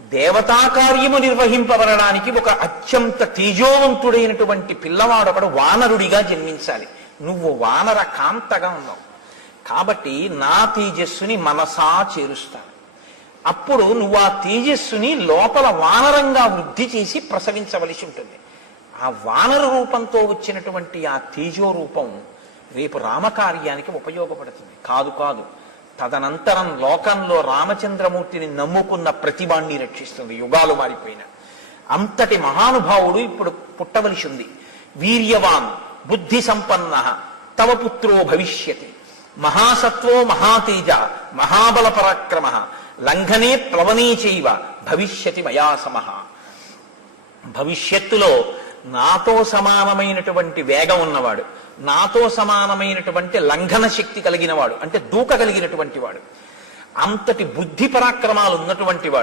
దేవతా కార్యము నిర్వహింపబడడానికి ఒక అత్యంత తేజోవంతుడైనటువంటి పిల్లవాడు ఒకడు వానరుడిగా జన్మించాలి. నువ్వు వానర కాంతగా ఉన్నావు. కాబట్టి నా తేజస్సుని మనసా చేరుస్తాను. అప్పుడు నువ్వు ఆ తేజస్సుని లోపల వానరంగా వృద్ధి చేసి ప్రసవించవలసి ఉంటుంది. ఆ వానర రూపంతో వచ్చినటువంటి ఆ తేజో రూపం రేపు రామకార్యానికి ఉపయోగపడుతుంది. కాదు కాదు. తదనంతరం లోకంలో రామచంద్రమూర్తిని నమ్ముకున్న ప్రతిభాన్ని రక్షిస్తుంది. యుగాలు మారిపోయిన అంతటి మహానుభావుడు ఇప్పుడు పుట్టవలసి ఉంది. వీర్యవాన్ బుద్ధి సంపన్న తవ పుత్రో భవిష్యతి. మహాసత్వో మహాతేజ మహాబల పరాక్రమ లంఘనే ప్లవనీ చైవ భవిష్యతి మయాసమ భవిష్యత్తులో నాతో సమానమైనటువంటి వేగం ఉన్నవాడు నాతో సమానమైనటువంటి లంఘన శక్తి కలిగిన వాడు అంటే దూక కలిగినటువంటి వాడు అంతటి బుద్ధి పరాక్రమాలు ఉన్నటువంటి వాడు